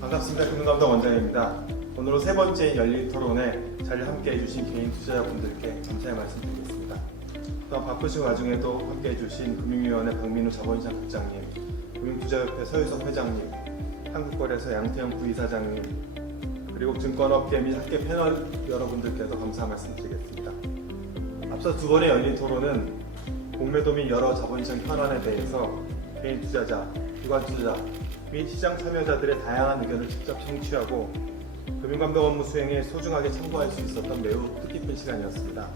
반갑습니다. 금융감독 원장입니다. 오늘은 세 번째 열린 토론에 자리를 함께 해주신 개인 투자자분들께 감사의 말씀드리겠습니다. 또한 바쁘신 와중에도 함께 해주신 금융위원회 박민우 자본시장 국장님, 금융투자협회 서유석 회장님, 한국거래소 양태영 부이사장님, 그리고 증권업계 및 학계 패널 여러분들께도 감사 말씀드리겠습니다. 앞서 두 번의 열린 토론은 공매도 및 여러 자본시장 현안에 대해서 개인 투자자, 기관 투자자 및 시장 참여자들의 다양한 의견을 직접 청취하고 금융감독 업무 수행에 소중하게 참고할 수 있었던 매우 뜻깊은 시간이었습니다.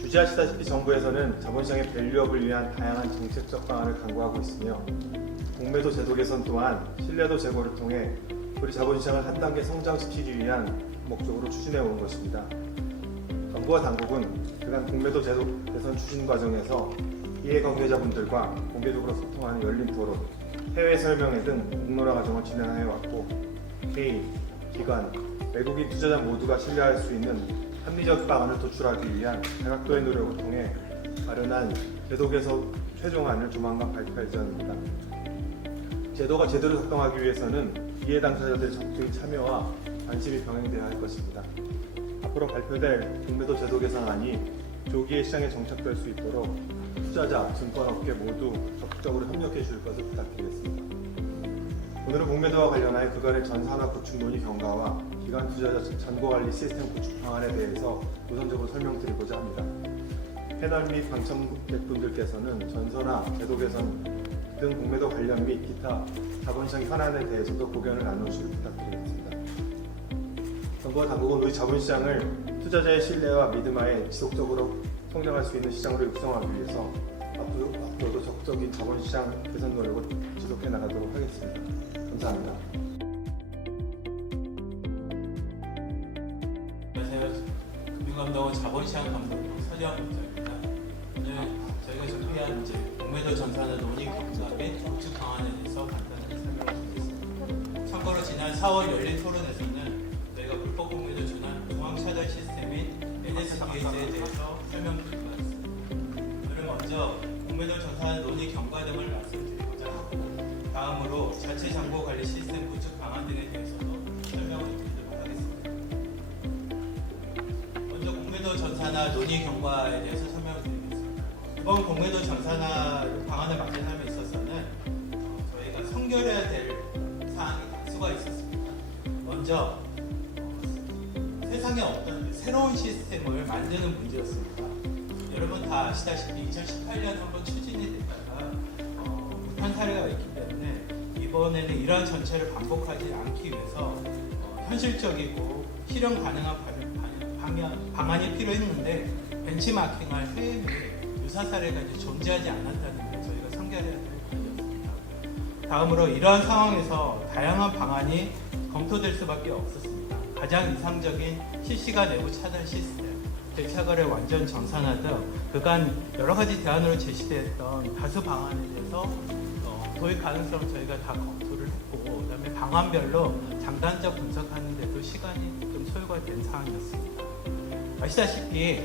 주시하시다시피 정부에서는 자본시장의 밸류업을 위한 다양한 정책적 방안을 강구하고 있으며 공매도 제도 개선 또한 신뢰도 제고를 통해 우리 자본시장을 한 단계 성장시키기 위한 목적으로 추진해 오는 것입니다. 정부와 당국은 그간 공매도 제도 개선 추진 과정에서 이해관계자분들과 공개적으로 소통하는 열린 토론, 해외 설명회 등 공론화 과정을 진행해 왔고 개인, 기관, 외국인 투자자 모두가 신뢰할 수 있는 합리적 방안을 도출하기 위한 다각도의 노력을 통해 마련한 제도 개선 최종안을 조만간 발표할 예정입니다. 제도가 제대로 작동하기 위해서는 이해 당사자들의 적극적인 참여와 관심이 병행되어야 할 것입니다. 앞으로 발표될 공매도 제도 개선안이 조기에 시장에 정착될 수 있도록 투자자, 증권업계 모두 적극적으로 협력해 주실 것을 부탁드리겠습니다. 오늘은 공매도와 관련하여 그간의 전산화 구축 논의 경과와 기관 투자자 잔고관리 시스템 구축 방안에 대해서 우선적으로 설명드리고자 합니다. 패널 및 방청객분들께서는 전선화, 제도 개선 등 공매도 관련 및 기타 자본시장 현안에 대해서도 고견을 나누시길 부탁드리겠습니다. 정부와 당국은 우리 자본시장을 투자자의 신뢰와 믿음하에 지속적으로 성장할 수 있는 시장으로 육성하기 위해서 앞으로도 적극적인 자본시장 개선 노력을 지속해 나가도록 하겠습니다. 감사합니다. 안녕하세요. 금융감독원 자본시장 감독 서정입니다. 오늘 저희가 준비한 공매도 전산화 논의 경과 및 구축 방안에 대해서 간단하게 설명드리겠습니다. 참고로 지난 4월 열린 토론에서는 저희가 불법 공매도 준한 중앙 차단 시스템 및 NSDS에 대해서 설명드리고 있습니다. 오늘은 먼저 공매도 전산화 논의 경과 등을 말씀드리고자 하고 다음으로 자체 잔고 관리 시스템 구축 방안 등에 대해서도 설명을 드리도록 하겠습니다. 먼저 공매도 전산화 논의 경과에 대해서 설명을 드리겠습니다. 이번 공매도 전산화 방안을 마련함에 있어서는 저희가 선결해야 될 사항이 다수가 있었습니다. 먼저 세상에 어떤 새로운 시스템을 만드는 문제였습니다. 여러분 다 아시다시피 2018년 한번 추진이 됐다가 못한 사례가 있기 때문에 이번에는 이러한 전체를 반복하지 않기 위해서 현실적이고 실현 가능한 방안이 필요했는데 벤치마킹할 해외 및 유사 사례가 이제 존재하지 않았다는 걸 저희가 선결해야 될 문제였습니다. 다음으로 이러한 상황에서 다양한 방안이 검토될 수밖에 없었습니다. 가장 이상적인 실시간 내부 차단 시스템, 대차거래 완전 전산화 등 그간 여러 가지 대안으로 제시됐던 다수 방안에 대해서 도입 가능성을 저희가 다 검토를 했고 그다음에 방안별로 장단적 분석하는 데도 시간이 좀 소요가 된 상황이었습니다. 아시다시피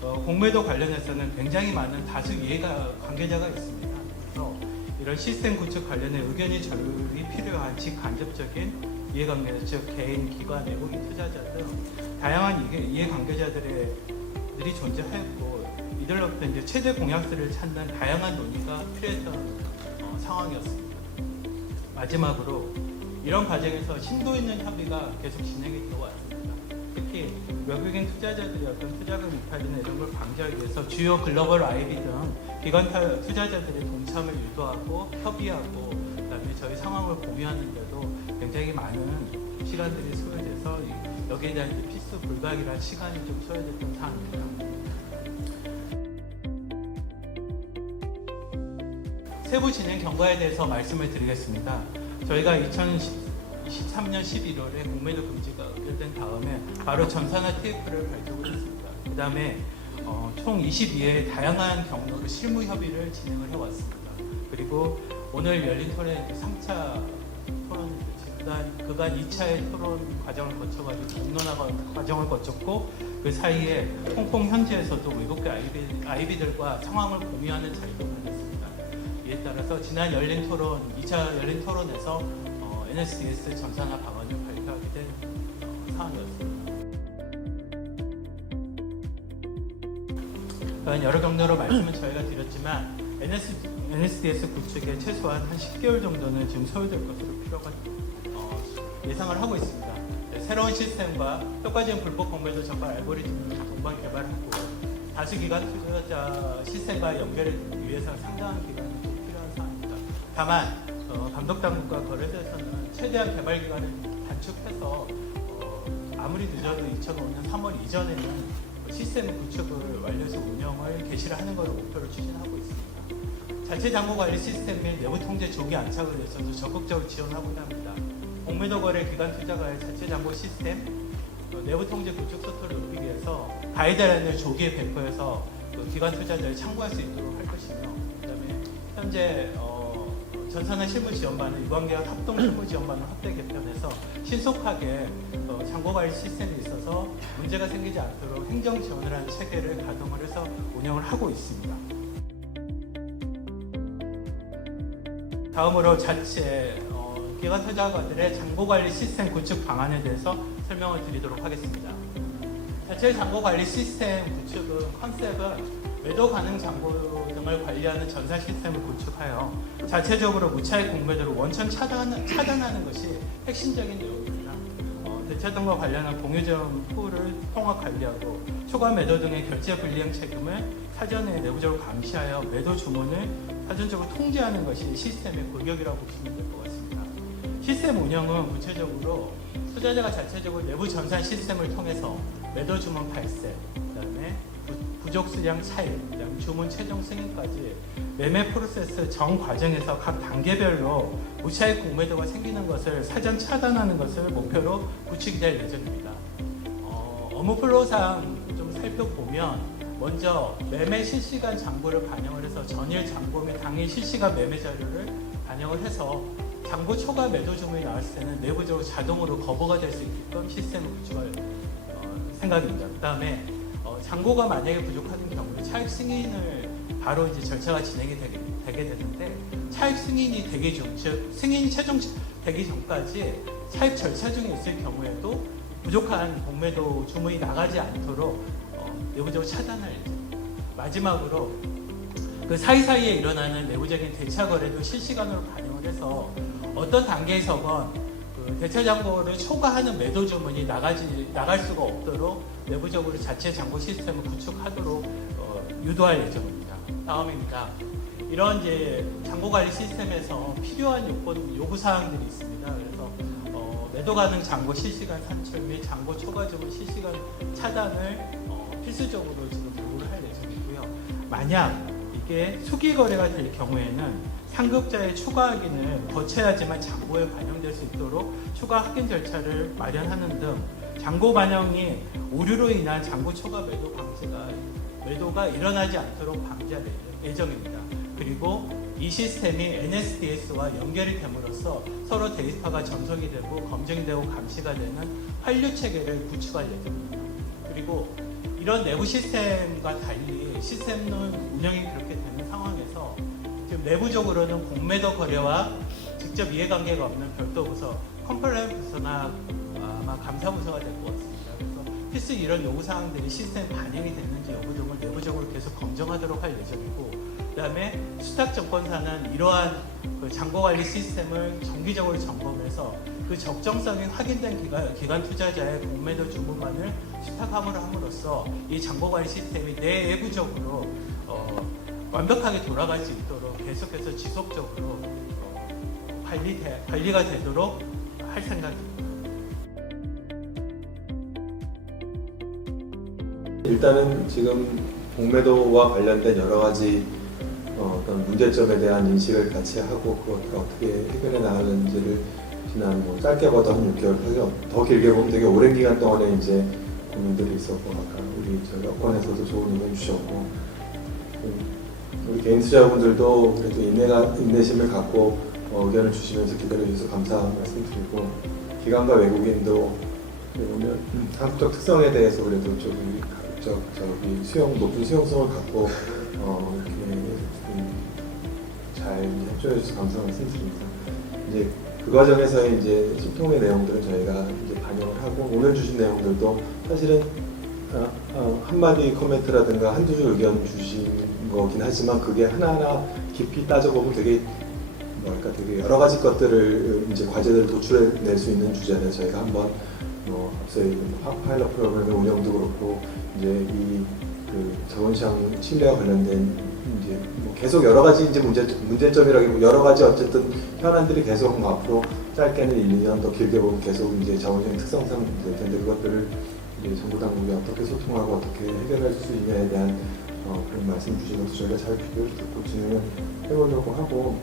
공매도 관련해서는 굉장히 많은 다수 이해가 관계자가 있습니다. 그래서 이런 시스템 구축 관련해 의견이 전율이 필요한 직간접적인 이해관계자, 즉 개인, 기관, 외국인 투자자 등 다양한 이해관계자들이 존재하였고 이들로부터 이제 최대 공약수를 찾는 다양한 논의가 필요했던 상황이었습니다. 마지막으로 이런 과정에서 심도 있는 협의가 계속 진행이 되어 왔습니다. 특히 외국인 투자자들이 어떤 투자금 이탈이나 이런 걸 방지하기 위해서 주요 글로벌 IB 등 기관 투자자들의 동참을 유도하고 협의하고 그다음에 저희 상황을 공유하는데도 굉장히 많은 시간들이 소요돼서 여기에 대한 필수 불가이라는 시간이 좀 소요됐던 상황입니다. 세부 진행 경과에 대해서 말씀을 드리겠습니다. 저희가 2023년 11월에 공매도 금지가 의결된 다음에 바로 전산화 TF를 발표를 했습니다. 그 다음에 총 22회의 다양한 경로로 실무 협의를 진행을 해왔습니다. 그리고 오늘 열린 토론의 3차 토론, 그간 2차의 토론 과정을 거쳐가지고 공론화 과정을 거쳤고 그 사이에 홍콩 현지에서도 외국계 IB들과 상황을 공유하는 자리도 마련했습니다. 이에 따라서 지난 열린 토론, 2차 열린 토론에서 NSDS 전산화 방안을 발표하게 된 사안이었습니다. 여러 경로로 말씀을 저희가 드렸지만 NSDS 구축에 최소한 한 10개월 정도는 지금 소요될 것으로 필요가 예상을 하고 있습니다. 새로운 시스템과 효과적인 불법 공매도 적발 알고리즘을 동반 개발하고 다수기관 투자자 시스템과 연결을 위해서 상당한 기간이 필요한 사항입니다. 다만 감독당국과 거래소에서는 최대한 개발 기간을 단축해서 아무리 늦어도 2005년 3월 이전에는 시스템 구축을 완료해서 운영을 개시를 하는 것을 목표로 추진하고 있습니다. 자체 잔고 관리 시스템 및 내부 통제 조기 안착을 위해서도 적극적으로 지원하고자 합니다. 공매도 거래 기관 투자가의 자체 잔고 시스템 내부 통제 구축 속도를 높이기 위해서 가이드라인을 조기에 배포해서 기관 투자자를 참고할 수 있도록 할 것이며, 그다음에 현재 전산화 실무 지원반은 유관계와 합동 실무 지원반을 확대 개편해서 신속하게 잔고 관리 시스템에 있어서 문제가 생기지 않도록 행정 지원을 하는 체계를 가동을 해서 운영을 하고 있습니다. 다음으로 자체 기관 투자가들의 잔고 관리 시스템 구축 방안에 대해서 설명을 드리도록 하겠습니다. 자체 잔고 관리 시스템 구축은 컨셉은 매도 가능 잔고 등을 관리하는 전산 시스템을 구축하여 자체적으로 무차익 공매도를 원천 차단하는 것이 핵심적인 내용입니다. 대체 등과 관련한 공유점 풀을 통합 관리하고 초과 매도 등의 결제 불이행 책임을 사전에 내부적으로 감시하여 매도 주문을 사전적으로 통제하는 것이 시스템의 골격이라고 보시면 될 것 같습니다. 시스템 운영은 구체적으로 투자자가 자체적으로 내부 전산 시스템을 통해서 매도 주문 발생, 그다음에 부족 수량 차입, 그다음에 주문 최종 승인까지 매매 프로세스 전 과정에서 각 단계별로 무차익 공매도가 생기는 것을 사전 차단하는 것을 목표로 구축이 될 예정입니다. 업무 플로우상 좀 살펴보면 먼저 매매 실시간 잔고를 반영을 해서 전일 잔고 및 당일 실시간 매매 자료를 반영을 해서 잔고 초과 매도 주문이 나왔을 때는 내부적으로 자동으로 거부가 될 수 있게끔 시스템을 구축할 생각입니다. 그 다음에 잔고가 만약에 부족하는 경우에 차익 승인을 바로 이제 절차가 진행이 되게 되는데, 차익 승인이 되기 전, 즉 승인 최종 되기 전까지 차익 절차 중에 있을 경우에도 부족한 공매도 주문이 나가지 않도록 내부적으로 차단할 예정입니다. 마지막으로 그 사이사이에 일어나는 내부적인 대차 거래도 실시간으로 반영을 해서 어떤 단계에서건 그 대차 잔고를 초과하는 매도 주문이 나갈 수가 없도록 내부적으로 자체 잔고 시스템을 구축하도록 유도할 예정입니다. 다음입니다. 이런 이제 잔고 관리 시스템에서 필요한 요구 사항들이 있습니다. 그래서 매도 가능 잔고 실시간 산출 및 잔고 초과 주문 실시간 차단을 필수적으로 지금 요구를 할 예정이고요. 만약 이게 수기 거래가 될 경우에는 상급자의 추가 확인을 거쳐야지만 잔고에 반영될 수 있도록 추가 확인 절차를 마련하는 등 잔고 반영이 오류로 인한 잔고 초과 매도가 일어나지 않도록 방지할 예정입니다. 그리고 이 시스템이 NSDS와 연결이 됨으로써 서로 데이터가 전송이 되고 검증이 되고 감시가 되는 환류 체계를 구축할 예정입니다. 그리고 이런 내부 시스템과 달리 시스템은 운영이 그렇게 되는 상황에서 지금 내부적으로는 공매도 거래와 직접 이해관계가 없는 별도 부서, 컴플라이언스 부서나 아마 감사부서가 될 것 같습니다. 그래서 필수 이런 요구사항들이 시스템에 반영이 됐는지 여부 등을 내부적으로 계속 검증하도록 할 예정이고, 그 다음에 수탁증권사는 이러한 그 잔고관리 시스템을 정기적으로 점검해서 그 적정성이 확인된 기관 투자자의 공매도 주문만을 수탁함으로 함으로써 이 잔고관리 시스템이 내부적으로 완벽하게 돌아갈 수 있도록 계속해서 지속적으로 관리가 되도록 할 생각입니다. 일단은 지금 공매도와 관련된 여러 가지 어떤 문제점에 대한 인식을 같이 하고 그것을 어떻게 해결해 나가는지를 지난 짧게 봐도 한 6개월, 더 길게 보면 되게 오랜 기간 동안에 이제 고민들이 있었고, 아까 우리 저희 여권에서도 좋은 의견 주셨고, 우리 개인 투자자분들도 그래도 인내심을 갖고 의견을 주시면서 기다려주셔서 감사 말씀드리고, 기관과 외국인도 보면 한국적 특성에 대해서 그래도 좀 높은 수용성을 갖고 이렇게 잘 협조해 주셔서 감사 말씀드립니다. 이제 그 과정에서의 이제 소통의 내용들은 저희가 이제 반영을 하고 오늘 주신 내용들도 사실은 한마디 코멘트라든가 한두 줄 의견 주신 거긴 하지만 그게 하나하나 깊이 따져보면 되게 뭐랄까 되게 여러 가지 것들을 이제 과제를 도출해낼 수 있는 주제를 저희가 한번 앞서 얘기한 파일럿 프로그램의 운영도 그렇고 이제 이 자본시장 신뢰와 관련된 이제 계속 여러 가지 이제 문제점이라기보다 여러 가지 어쨌든 현안들이 계속 앞으로 짧게는 1, 2년 더 길게 보면 계속 이제 자본시장 특성상 될 텐데 그것들을 이제 정부 당국이 어떻게 소통하고 어떻게 해결할 수 있냐에 대한 그런 말씀 주신 것도 저희가 잘 비교를 듣고 진행을 해보려고 하고